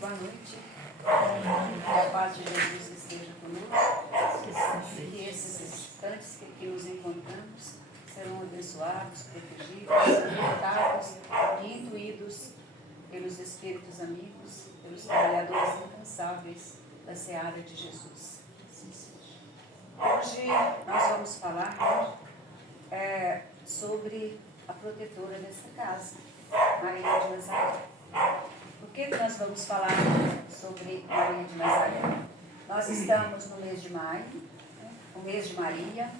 Boa noite. Que a paz de Jesus esteja conosco. Que esses instantes que aqui nos encontramos serão abençoados, protegidos, orientados e intuídos pelos Espíritos amigos, pelos trabalhadores incansáveis da seara de Jesus. Hoje nós vamos falar sobre a protetora desta casa, Maria de Nazaré. Por que nós vamos falar sobre Maria de Nazaré? Nós estamos no mês de maio, o mês de Maria.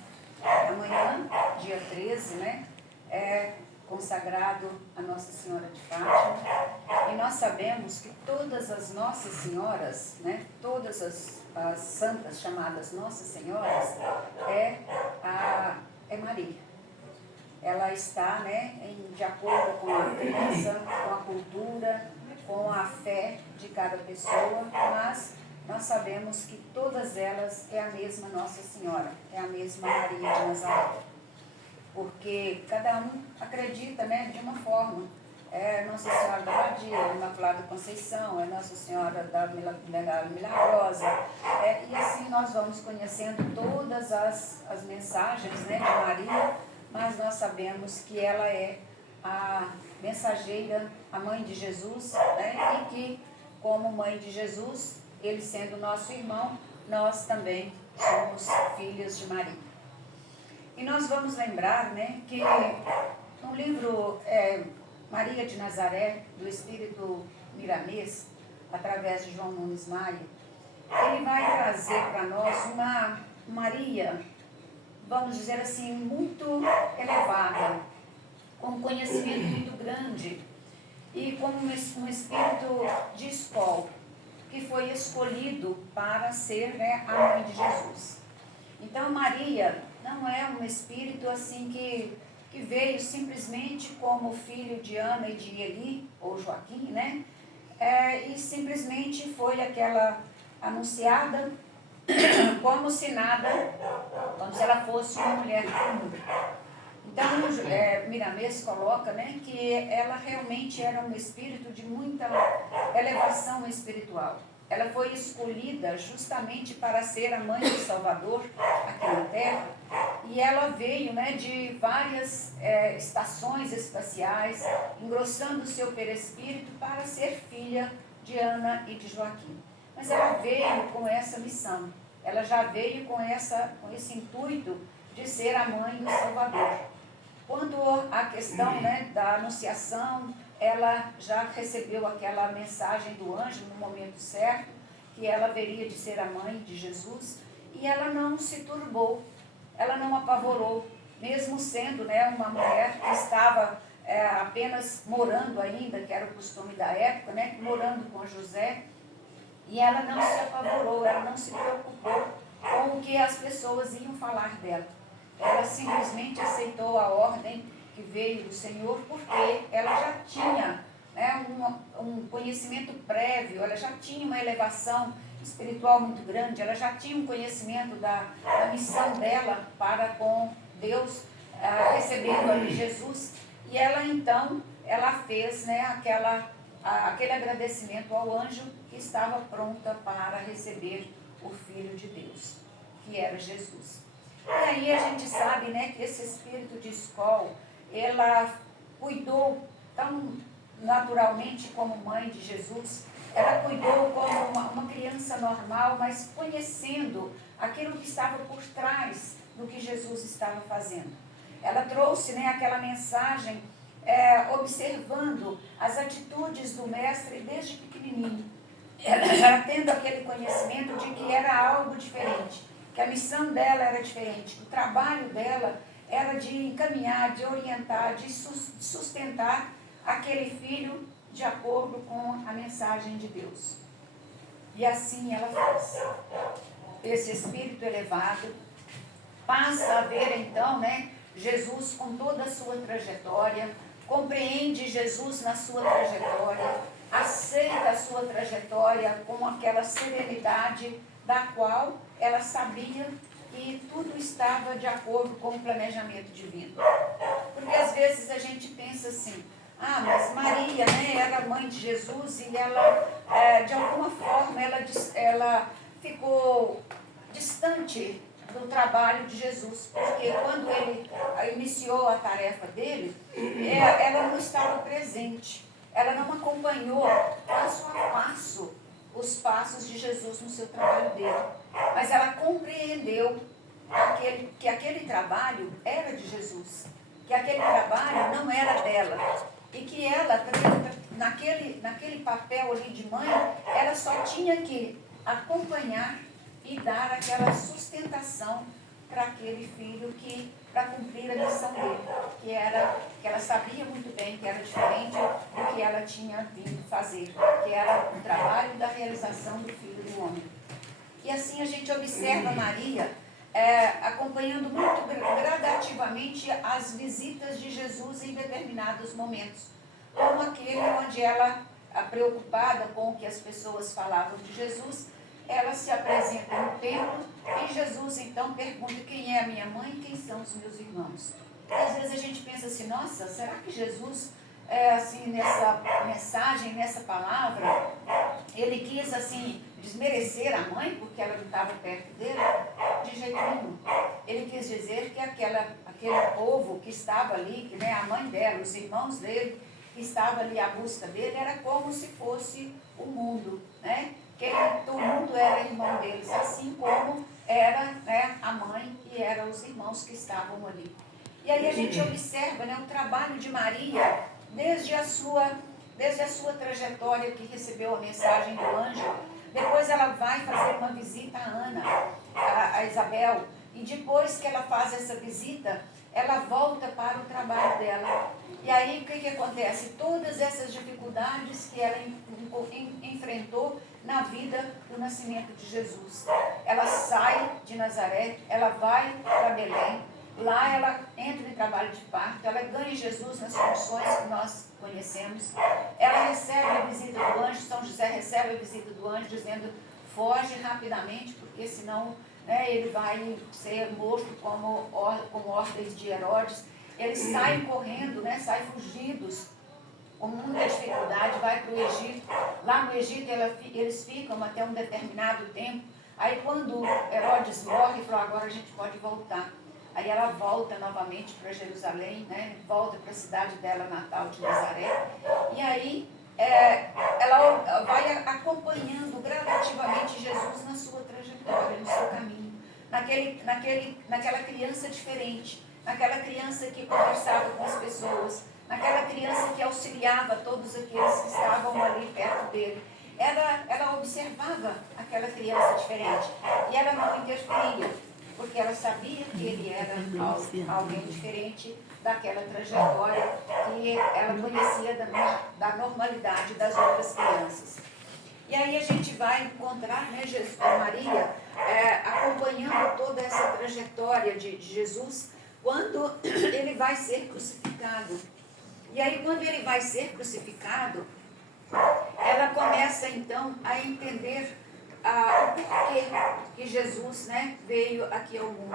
Amanhã, dia 13, é consagrado a Nossa Senhora de Fátima. E nós sabemos que todas as Nossas Senhoras, todas as santas chamadas Nossas Senhoras, é Maria. Ela está de acordo com a crença, com a cultura, com a fé de cada pessoa, mas nós sabemos que todas elas é a mesma Nossa Senhora, é a mesma Maria de Nazaré. Porque cada um acredita de uma forma. É Nossa Senhora da Badia, é Imaculada Conceição, é Nossa Senhora da Milagrosa. E assim nós vamos conhecendo todas as mensagens de Maria, mas nós sabemos que ela é a mensageira, a mãe de Jesus, e que, como mãe de Jesus, ele sendo nosso irmão, nós também somos filhas de Maria. E nós vamos lembrar que no livro Maria de Nazaré, do Espírito Miramês, através de João Nunes Maia, ele vai trazer para nós uma Maria, vamos dizer assim, muito elevada, com um conhecimento muito grande e com um espírito de escola, que foi escolhido para ser a mãe de Jesus. Então Maria não é um espírito assim que veio simplesmente como filho de Ana e de Eli, ou Joaquim, e simplesmente foi aquela anunciada como se nada, como se ela fosse uma mulher comum. Então, Miramês coloca que ela realmente era um espírito de muita elevação espiritual. Ela foi escolhida justamente para ser a mãe do Salvador aqui na Terra, e ela veio de várias estações espaciais, engrossando o seu perispírito para ser filha de Ana e de Joaquim. Mas ela veio com essa missão, ela já veio com esse intuito de ser a mãe do Salvador. Quando a questão da anunciação, ela já recebeu aquela mensagem do anjo no momento certo, que ela haveria de ser a mãe de Jesus, e ela não se turbou, ela não apavorou, mesmo sendo uma mulher que estava apenas morando ainda, que era o costume da época, morando com José, e ela não se apavorou, ela não se preocupou com o que as pessoas iam falar dela. Ela simplesmente aceitou a ordem que veio do Senhor, porque ela já tinha um conhecimento prévio, ela já tinha uma elevação espiritual muito grande, ela já tinha um conhecimento da missão dela para com Deus, recebendo ali Jesus, e ela então, ela fez aquele agradecimento ao anjo que estava pronta para receber o Filho de Deus, que era Jesus. E aí a gente sabe que esse espírito de escola, ela cuidou tão naturalmente como mãe de Jesus, ela cuidou como uma criança normal, mas conhecendo aquilo que estava por trás do que Jesus estava fazendo. Ela trouxe aquela mensagem observando as atitudes do mestre desde pequenininho. Ela tendo aquele conhecimento de que era algo diferente, que a missão dela era diferente, que o trabalho dela era de encaminhar, de orientar, de sustentar aquele filho de acordo com a mensagem de Deus. E assim ela faz. Esse espírito elevado passa a ver então, Jesus com toda a sua trajetória, compreende Jesus na sua trajetória, aceita a sua trajetória com aquela serenidade da qual ela sabia que tudo estava de acordo com o planejamento divino. Porque às vezes a gente pensa assim, mas Maria, né, era mãe de Jesus e ela, de alguma forma, ela ficou distante do trabalho de Jesus, porque quando ele iniciou a tarefa dele, ela não estava presente, ela não acompanhou passo a passo os passos de Jesus no seu trabalho dele, mas ela compreendeu que aquele trabalho era de Jesus, que aquele trabalho não era dela, e que ela, naquele papel ali de mãe, ela só tinha que acompanhar e dar aquela sustentação para aquele filho para cumprir a missão dele, que ela sabia muito bem que era diferente do que ela tinha vindo fazer, que era o trabalho da realização do Filho do Homem. E assim a gente observa Maria acompanhando muito gradativamente as visitas de Jesus em determinados momentos, como aquele onde ela, preocupada com o que as pessoas falavam de Jesus, ela se apresenta no templo e Jesus então pergunta: quem é a minha mãe e quem são os meus irmãos? E às vezes a gente pensa assim: nossa, será que Jesus, assim, nessa mensagem, nessa palavra, ele quis assim desmerecer a mãe porque ela não estava perto dele? De jeito nenhum. Ele quis dizer que aquele povo que estava ali, que, né, a mãe dela, os irmãos dele, que estava ali à busca dele, era como se fosse o mundo, né? Que o mundo era irmão deles, assim como era, né, a mãe e eram os irmãos que estavam ali. E aí a gente observa, né, o trabalho de Maria desde a sua trajetória que recebeu a mensagem do anjo. Depois ela vai fazer uma visita a Ana, a Isabel, e depois que ela faz essa visita, ela volta para o trabalho dela. E aí o que acontece? Todas essas dificuldades que ela enfrentou na vida do nascimento de Jesus. Ela sai de Nazaré, ela vai para Belém, lá ela entra em trabalho de parto, ela ganha Jesus nas condições que nós conhecemos, ela recebe a visita do anjo, São José recebe a visita do anjo dizendo: foge rapidamente, porque senão, né, ele vai ser morto como ordens de Herodes. Eles saem correndo, né, saem fugidos, com muita dificuldade, vai para o Egito. Lá no Egito eles ficam até um determinado tempo. Aí quando Herodes morre, falou: agora a gente pode voltar. Aí ela volta novamente para Jerusalém, né? Volta para a cidade dela natal de Nazaré. E aí ela vai acompanhando gradativamente Jesus na sua trajetória, no seu caminho. Naquela criança diferente, naquela criança que conversava com as pessoas, naquela criança que auxiliava todos aqueles que estavam ali perto dele. Ela observava aquela criança diferente e ela não interferia, porque ela sabia que ele era alguém diferente daquela trajetória que ela conhecia da normalidade das outras crianças. E aí a gente vai encontrar, né, Maria acompanhando toda essa trajetória de Jesus quando ele vai ser crucificado. E aí quando ele vai ser crucificado, ela começa então a entender o porquê que Jesus, né, veio aqui ao mundo.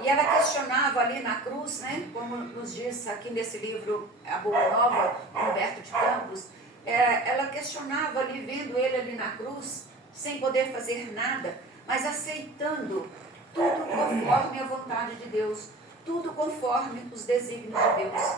E ela questionava ali na cruz, né, como nos diz aqui nesse livro A Boa Nova, Humberto de Campos, ela questionava ali, vendo ele ali na cruz, sem poder fazer nada, mas aceitando tudo conforme a vontade de Deus, tudo conforme os desígnios de Deus.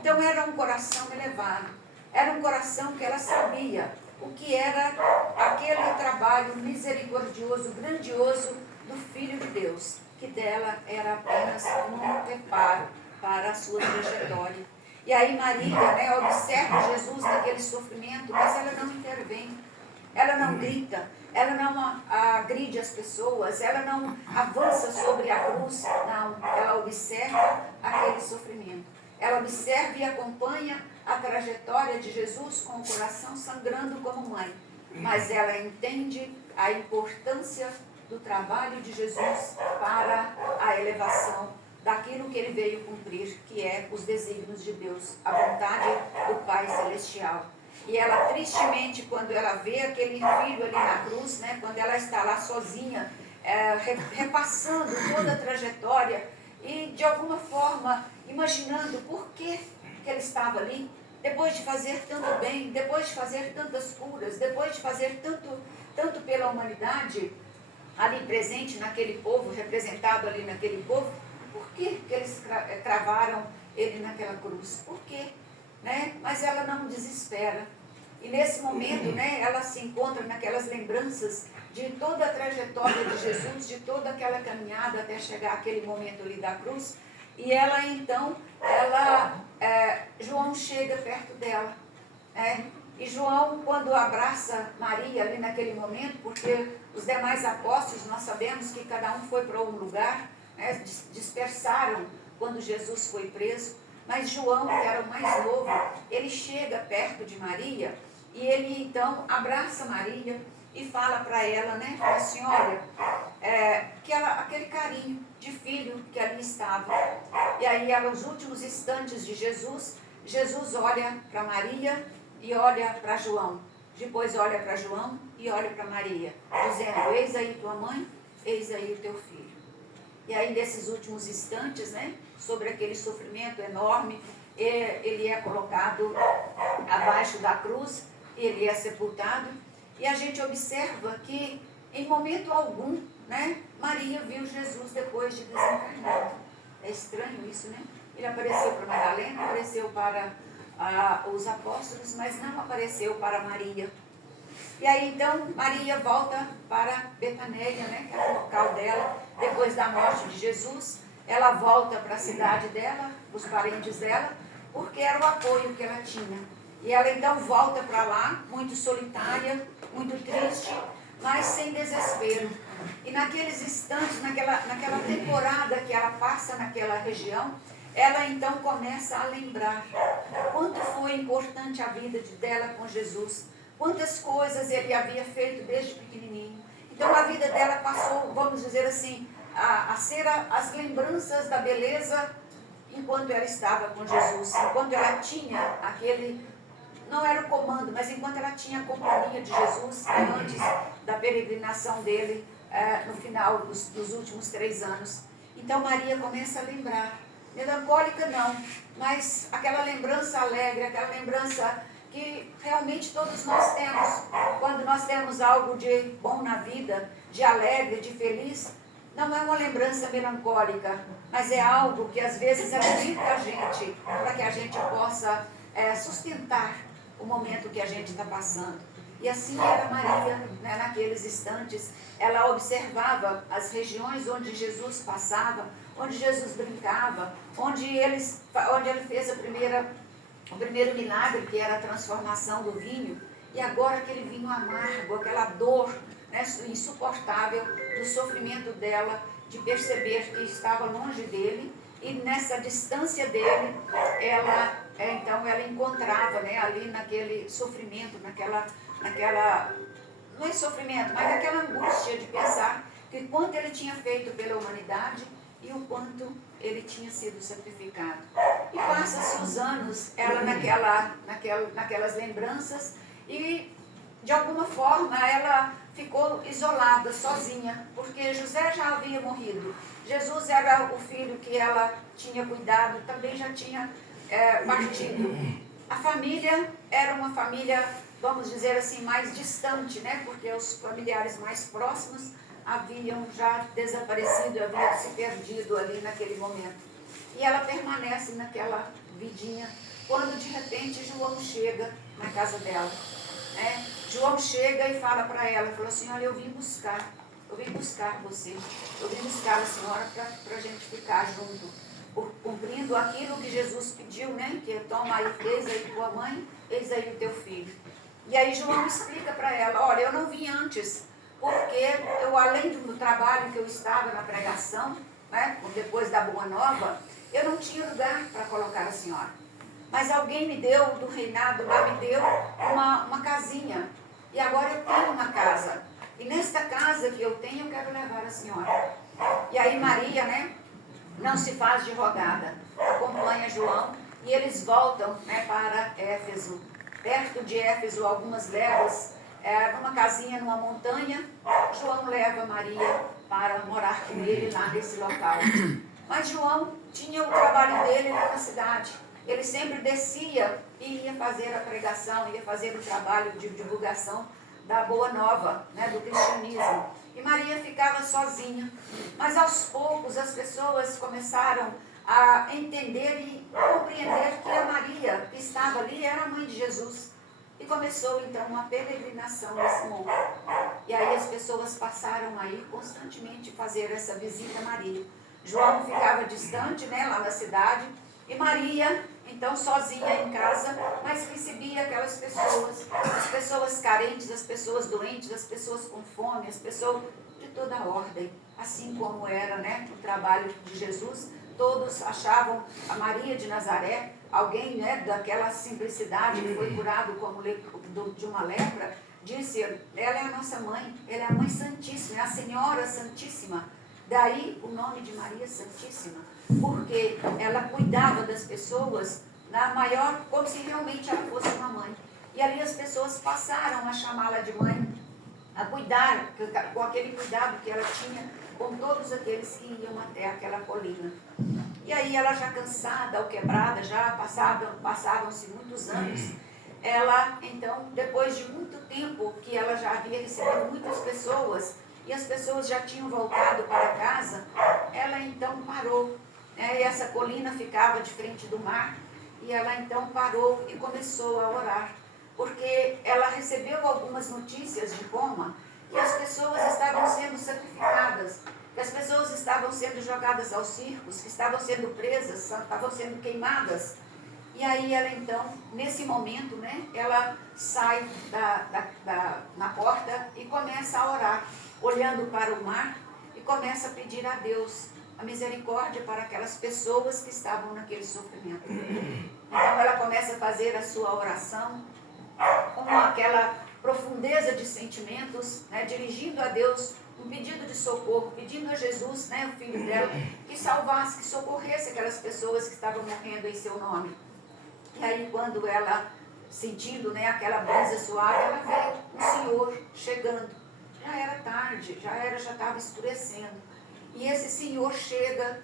Então era um coração elevado, era um coração que ela sabia o que era aquele trabalho misericordioso, grandioso do Filho de Deus, que dela era apenas um reparo para a sua trajetória. E aí Maria, né, observa Jesus naquele sofrimento, mas ela não intervém, ela não grita, ela não agride as pessoas, ela não avança sobre a cruz, não, ela observa aquele sofrimento. Ela observa e acompanha a trajetória de Jesus com o coração sangrando como mãe, mas ela entende a importância do trabalho de Jesus para a elevação daquilo que ele veio cumprir, que é os desígnios de Deus, a vontade do Pai Celestial. E ela, tristemente, quando ela vê aquele filho ali na cruz, né, quando ela está lá sozinha, repassando toda a trajetória e, de alguma forma, imaginando por que ele estava ali, depois de fazer tanto bem, depois de fazer tantas curas, depois de fazer tanto pela humanidade, ali presente naquele povo, representado ali naquele povo, por que eles cravaram ele naquela cruz? Por quê? Né? Mas ela não desespera. E nesse momento, né, ela se encontra naquelas lembranças de toda a trajetória de Jesus, de toda aquela caminhada até chegar aquele momento ali da cruz. E ela então, João chega perto dela. Né? E João, quando abraça Maria ali naquele momento, porque os demais apóstolos, nós sabemos que cada um foi para um lugar, né, dispersaram quando Jesus foi preso, mas João, que era o mais novo, ele chega perto de Maria e ele então abraça Maria e fala para ela, né, fala assim, olha, aquele carinho de filho que ali estava. E aí, nos últimos instantes de Jesus, Jesus olha para Maria e olha para João, depois olha para João e olha para Maria, dizendo, eis aí tua mãe, eis aí o teu filho. E aí nesses últimos instantes, né, sobre aquele sofrimento enorme, ele é colocado abaixo da cruz, ele é sepultado, e a gente observa que em momento algum, né, Maria viu Jesus depois de desencarnado. É estranho isso, né? Ele apareceu para Madalena, apareceu para os apóstolos, mas não apareceu para Maria. E aí então Maria volta para Betanéia, né, que é o local dela, depois da morte de Jesus. Ela volta para a cidade dela, os parentes dela, porque era o apoio que ela tinha. E ela então volta para lá, muito solitária, muito triste, mas sem desespero. E naqueles instantes, naquela temporada que ela passa naquela região, ela então começa a lembrar quanto foi importante a vida dela com Jesus, quantas coisas ele havia feito desde pequenininho. Então a vida dela passou, vamos dizer assim, a ser as lembranças da beleza enquanto ela estava com Jesus, enquanto ela tinha aquele, não era o comando, mas enquanto ela tinha a companhia de Jesus, antes da peregrinação dele, no final dos últimos 3 anos. Então Maria começa a lembrar, melancólica não, mas aquela lembrança alegre, aquela lembrança que realmente todos nós temos. Quando nós temos algo de bom na vida, de alegre, de feliz, não é uma lembrança melancólica, mas é algo que às vezes alimenta a gente, para que a gente possa sustentar o momento que a gente está passando. E assim era Maria, né, naqueles instantes. Ela observava as regiões onde Jesus passava, onde Jesus brincava, onde ele fez o primeiro milagre, que era a transformação do vinho, e agora aquele vinho amargo, aquela dor, né, insuportável do sofrimento dela, de perceber que estava longe dele, e nessa distância dele, então ela encontrava, né, ali naquele sofrimento, não é sofrimento, mas naquela angústia de pensar que quanto ele tinha feito pela humanidade e o quanto ele tinha sido sacrificado. E passa-se os anos, ela naquelas lembranças, e de alguma forma ela ficou isolada, sozinha, porque José já havia morrido. Jesus era o filho que ela tinha cuidado, também já tinha partido. A família era uma família, vamos dizer assim, mais distante, né? Porque os familiares mais próximos haviam já desaparecido, haviam se perdido ali naquele momento. E ela permanece naquela vidinha, quando de repente João chega na casa dela. Né? João chega e fala para ela, falou assim, olha, eu vim buscar você, eu vim buscar a senhora para a gente ficar junto, cumprindo aquilo que Jesus pediu, né? Que toma aí, eis aí tua mãe, eis aí o teu filho. E aí João explica para ela, olha, eu não vim antes, porque eu, além do trabalho que eu estava na pregação, né, depois da Boa Nova, eu não tinha lugar para colocar a senhora. Mas alguém me deu, do reinado lá, me deu uma casinha. E agora eu tenho uma casa. E nesta casa que eu tenho, eu quero levar a senhora. E aí Maria, né, não se faz de rogada, acompanha João e eles voltam, né, para Éfeso. Perto de Éfeso, algumas léguas, numa casinha, numa montanha, João leva Maria para morar com ele lá nesse local. Mas João tinha o trabalho dele na cidade. ele sempre descia e ia fazer a pregação, ia fazer o trabalho de divulgação da boa nova, né, do cristianismo. E Maria ficava sozinha. Mas aos poucos as pessoas começaram a entender e compreender que a Maria que estava ali era a mãe de Jesus. E começou então uma peregrinação nesse monte. E aí as pessoas passaram a ir constantemente fazer essa visita a Maria. João ficava distante, né, lá na cidade, e Maria, então, sozinha em casa, mas recebia aquelas pessoas, as pessoas carentes, as pessoas doentes, as pessoas com fome, as pessoas de toda a ordem. Assim como era, né, o trabalho de Jesus, todos achavam a Maria de Nazaré, alguém, né, daquela simplicidade que foi curado como de uma lepra, disse, ela é a nossa mãe, ela é a mãe santíssima, é a Senhora Santíssima. Daí o nome de Maria Santíssima, porque ela cuidava das pessoas na maior, como se realmente ela fosse uma mãe. E ali as pessoas passaram a chamá-la de mãe, a cuidar, com aquele cuidado que ela tinha com todos aqueles que iam até aquela colina. E aí ela já cansada ou quebrada, já passavam-se muitos anos, ela então, depois de muito tempo que ela já havia recebido muitas pessoas, e as pessoas já tinham voltado para casa, ela então parou, né? E essa colina ficava de frente do mar, e ela então parou e começou a orar, porque ela recebeu algumas notícias de Roma, que as pessoas estavam sendo sacrificadas, que as pessoas estavam sendo jogadas aos circos, que estavam sendo presas, estavam sendo queimadas. E aí ela então, nesse momento, né, ela sai na porta e começa a orar, olhando para o mar, e começa a pedir a Deus a misericórdia para aquelas pessoas que estavam naquele sofrimento. Então ela começa a fazer a sua oração com aquela profundeza de sentimentos, né, dirigindo a Deus um pedido de socorro, pedindo a Jesus, né, o filho dela, que salvasse, que socorresse aquelas pessoas que estavam morrendo em seu nome. E aí quando ela, sentindo, né, aquela brisa suave, ela vê o Senhor chegando. Já era tarde, já estava escurecendo. E esse Senhor chega,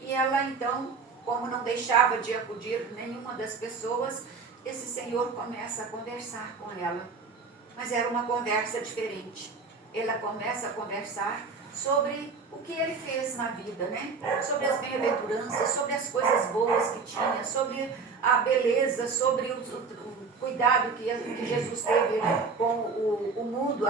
e ela então, como não deixava de acudir nenhuma das pessoas, esse Senhor começa a conversar com ela. Mas era uma conversa diferente. Ela começa a conversar sobre o que ele fez na vida, né? Sobre as bem-aventuranças, sobre as coisas boas que tinha, sobre a beleza, sobre o cuidado que Jesus teve com o mundo,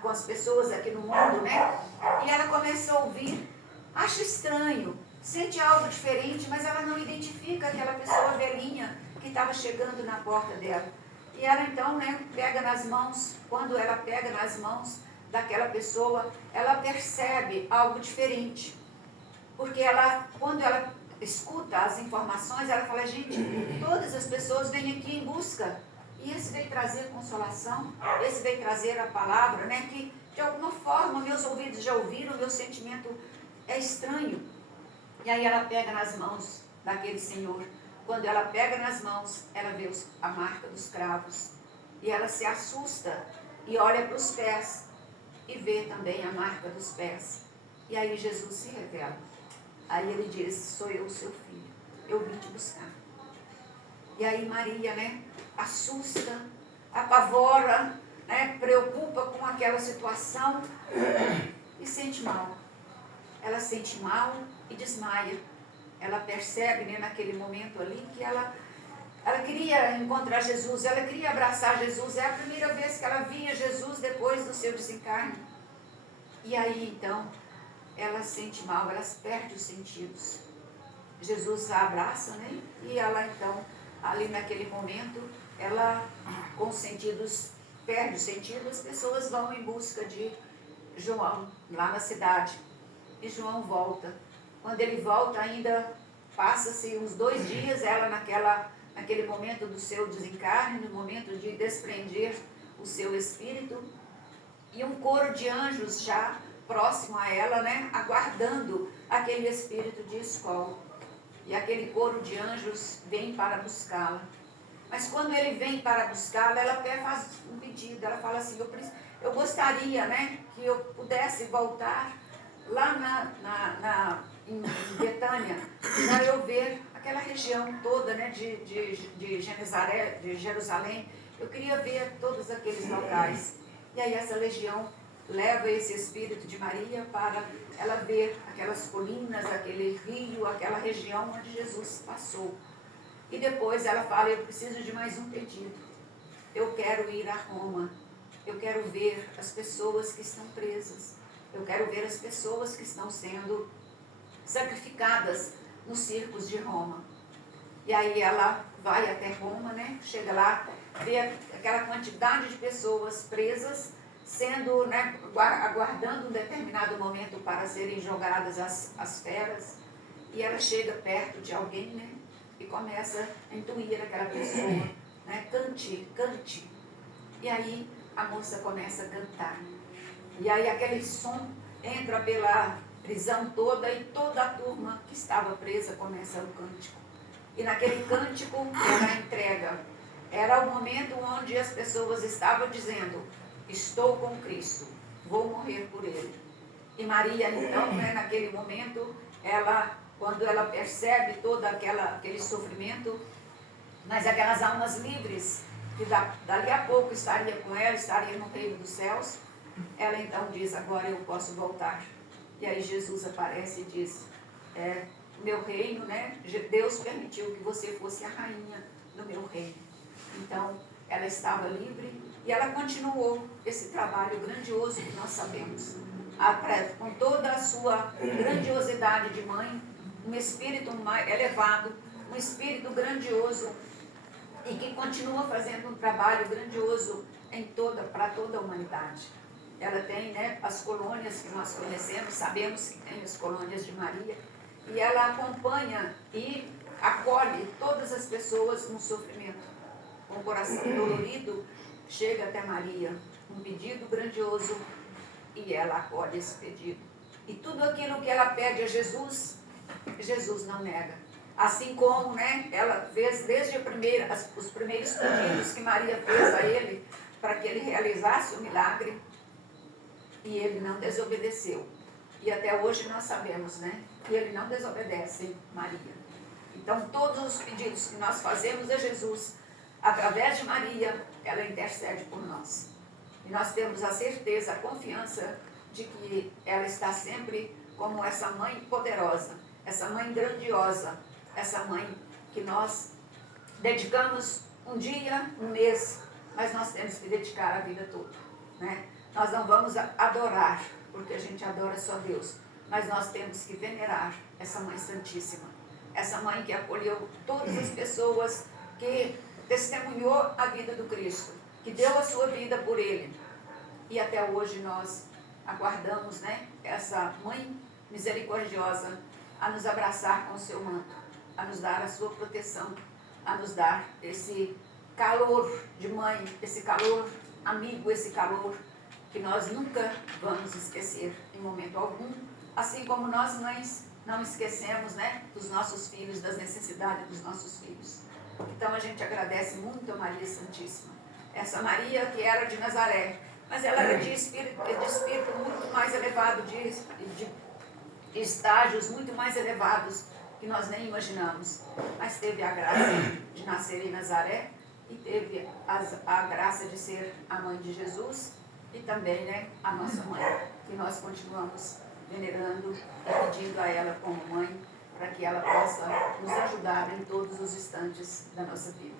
com as pessoas aqui no mundo, né? E ela começa a ouvir, acha estranho, sente algo diferente, mas ela não identifica aquela pessoa velhinha que estava chegando na porta dela. E ela então, né, pega nas mãos, quando ela pega nas mãos daquela pessoa, ela percebe algo diferente. Porque ela, quando ela escuta as informações, ela fala, gente, todas as pessoas vêm aqui em busca. E esse veio trazer consolação, esse veio trazer a palavra, né, que de alguma forma meus ouvidos já ouviram, meu sentimento é estranho. E aí ela pega nas mãos daquele Senhor. Quando ela pega nas mãos, ela vê a marca dos cravos. E ela se assusta e olha para os pés e vê também a marca dos pés. E aí Jesus se revela. Aí ele diz, sou eu, seu filho, eu vim te buscar. E aí Maria, né, assusta, apavora, né, preocupa com aquela situação e sente mal. Ela sente mal e desmaia. Ela percebe, né, naquele momento ali que ela queria encontrar Jesus, ela queria abraçar Jesus. É a primeira vez que ela via Jesus depois do seu desencarne. E aí então ela sente mal, ela perde os sentidos. Jesus a abraça, né? E ela então, ali naquele momento, ela com os sentidos, perde os sentidos, as pessoas vão em busca de João, lá na cidade. E João volta. Quando ele volta, ainda passa-se uns 2 dias, ela naquele momento do seu desencarne, no momento de desprender o seu espírito, e um coro de anjos já próximo a ela, né, aguardando aquele espírito de escola. E aquele coro de anjos vem para buscá-la. Mas quando ele vem para buscá-la, ela até faz um pedido, ela fala assim, eu gostaria, né, que eu pudesse voltar lá em Betânia, para eu ver aquela região toda, né, de Genezaré, de Jerusalém. Eu queria ver todos aqueles locais. E aí essa legião leva esse espírito de Maria para ela ver aquelas colinas, aquele rio, aquela região onde Jesus passou. E depois ela fala, eu preciso de mais um pedido. Eu quero ir a Roma. Eu quero ver as pessoas que estão presas. Eu quero ver as pessoas que estão sendo sacrificadas nos circos de Roma. E aí ela vai até Roma, né? Chega lá, vê aquela quantidade de pessoas presas, sendo, né, aguardando um determinado momento para serem jogadas as feras. E ela chega perto de alguém, né? E começa a intuir aquela pessoa, né? Cante, cante. E aí a moça começa a cantar. E aí aquele som entra pela prisão toda e toda a turma que estava presa começa o cântico. E naquele cântico ela entrega. Era o momento onde as pessoas estavam dizendo, estou com Cristo, vou morrer por Ele. E Maria então, né, naquele momento, quando ela percebe todo aquele sofrimento, mas aquelas almas livres, que dali a pouco estaria com ela, estaria no reino dos céus, ela então diz, agora eu posso voltar. E aí Jesus aparece e diz, meu reino, né? Deus permitiu que você fosse a rainha do meu reino. Então, ela estava livre e ela continuou esse trabalho grandioso que nós sabemos. Com toda a sua grandiosidade de mãe, um espírito mais elevado, um espírito grandioso e que continua fazendo um trabalho grandioso para toda a humanidade. Ela tem, né, as colônias que nós conhecemos, sabemos que tem as colônias de Maria, e ela acompanha e acolhe todas as pessoas no sofrimento. Com o coração dolorido, chega até Maria um pedido grandioso e ela acolhe esse pedido. E tudo aquilo que ela pede a Jesus, Jesus não nega. Assim como, né, ela fez desde os primeiros pedidos que Maria fez a ele para que ele realizasse o milagre, e ele não desobedeceu. E até hoje nós sabemos, né, que ele não desobedece Maria. Então todos os pedidos que nós fazemos a Jesus, através de Maria, ela intercede por nós. E nós temos a certeza, a confiança de que ela está sempre como essa mãe poderosa, essa mãe grandiosa, essa mãe que nós dedicamos um dia, um mês, mas nós temos que dedicar a vida toda, né? Nós não vamos adorar, porque a gente adora só Deus, mas nós temos que venerar essa Mãe Santíssima, essa Mãe que acolheu todas as pessoas, que testemunhou a vida do Cristo, que deu a sua vida por Ele. E até hoje nós aguardamos, né, essa Mãe misericordiosa a nos abraçar com o seu manto, a nos dar a sua proteção, a nos dar esse calor de mãe, esse calor amigo, esse calor que nós nunca vamos esquecer em momento algum, assim como nós mães não esquecemos, né, dos nossos filhos, das necessidades dos nossos filhos. Então a gente agradece muito a Maria Santíssima, essa Maria que era de Nazaré, mas ela era de espírito muito mais elevado, de estágios muito mais elevados que nós nem imaginamos, mas teve a graça de nascer em Nazaré e teve a graça de ser a mãe de Jesus e também, né, a nossa mãe, que nós continuamos venerando e pedindo a ela como mãe para que ela possa nos ajudar em todos os instantes da nossa vida.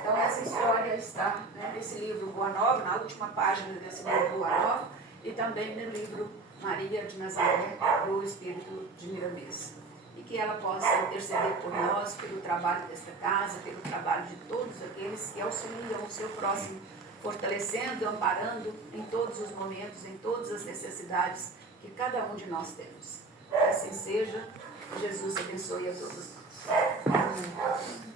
Então essa história está, né, nesse livro Boa Nova, na última página desse livro Boa Nova, e também no livro Maria de Nazaré, do Espírito de Miramês. E que ela possa interceder por nós, pelo trabalho desta casa, pelo trabalho de todos aqueles que auxiliam o seu próximo, fortalecendo, amparando em todos os momentos, em todas as necessidades que cada um de nós temos. Que assim seja. Jesus abençoe a todos nós. Amém.